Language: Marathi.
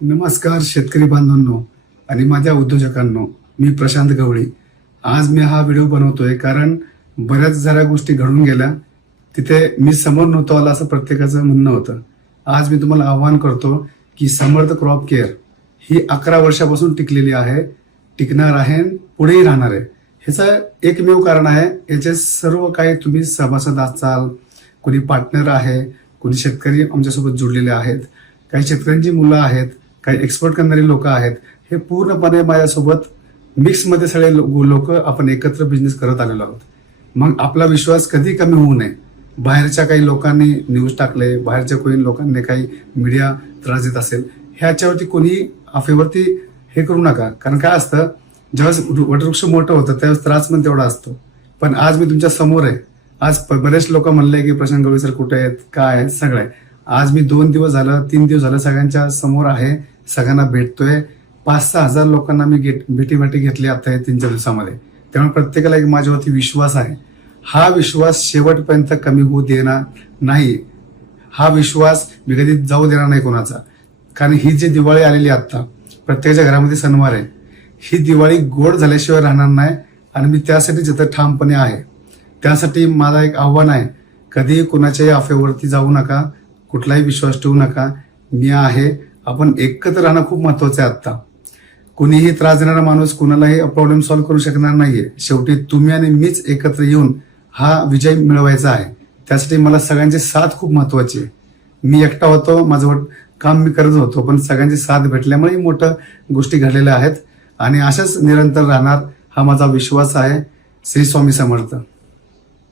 नमस्कार शेतकरी बांधवांनो आणि माझ्या उद्योजकांनो, मी प्रशांत गवळी। आज मी हा व्हिडिओ बनवतोय कारण बऱ्याच साऱ्या गोष्टी घडून गेल्या, तिथे मी समोर नव्हतो आला असं प्रत्येकाचं म्हणणं होतं। आज मी तुम्हाला आवाहन करतो की समर्थ क्रॉप केअर ही 11 वर्षापासून टिकलेली आहे, टिकणार आहे, पुढेही राहणार आहे। ह्याचं एकमेव कारण आहे, याचे सर्व काही तुम्ही सभासद असाल, कोणी पार्टनर आहे, कोणी शेतकरी आमच्यासोबत जुडलेले आहेत, काही शेतकऱ्यांची मुलं आहेत, काही एक्सपोर्ट करणारी लोक आहेत। हे पूर्णपणे माझ्यासोबत मिक्स मध्ये सगळे लोक आपण एकत्र बिझनेस करत आलेलो आहोत। मग आपला विश्वास कधी कमी होऊ नये। बाहेरच्या काही लोकांनी न्यूज टाकले, बाहेरच्या काही लोकांनी काही मीडिया त्रास देत असेल, ह्याच्यावरती कोणी अफेवरती हे करू नका। कारण काय असतं, ज्यावेळेस वटवृक्ष मोठं होतं त्यावेळेस त्रास पण तेवढा असतो। पण आज मी तुमच्या समोर आहे। आज बरेच लोक म्हणले की प्रशांत गवळी सर कुठे आहेत, काय आहेत, सगळं आहे। आज मी 2 दिवस झालं, 3 दिवस झालं सगळ्यांच्या समोर आहे, सगळ्यांना भेटतोय। 5-6 हजार लोकांना मी भेटी घेतली आता या 3-4 दिवसामध्ये। त्यामुळे प्रत्येकाला एक माझ्यावरती विश्वास आहे। हा विश्वास शेवटपर्यंत कमी होऊ देणार नाही। हा विश्वास मी कधी जाऊ देणार नाही कोणाचा। कारण ही जी दिवाळी आलेली आता प्रत्येकाच्या घरामध्ये सणवार आहे, ही दिवाळी गोड झाल्याशिवाय राहणार नाही आणि मी त्यासाठी जिथं ठामपणे आहे। त्यासाठी माझा एक आव्हान आहे, कधी कुणाच्याही अफेवरती जाऊ नका, कुठलाही विश्वास ठेवू नका। मी आहे, आपण एकत्र राहणं खूप महत्वाचं आहे। आता कुणीही त्रास देणारा माणूस कुणालाही प्रॉब्लेम सॉल्व्ह करू शकणार नाहीये। शेवटी तुम्ही आणि मीच एकत्र येऊन हा विजय मिळवायचा आहे। त्यासाठी मला सगळ्यांची साथ खूप महत्वाची आहे। मी एकटा होतो, माझं काम मी करत होतो, पण सगळ्यांची साथ भेटल्यामुळे मोठ्या गोष्टी घडलेल्या आहेत आणि अशाच निरंतर राहणार हा माझा विश्वास आहे। श्री स्वामी समर्थ।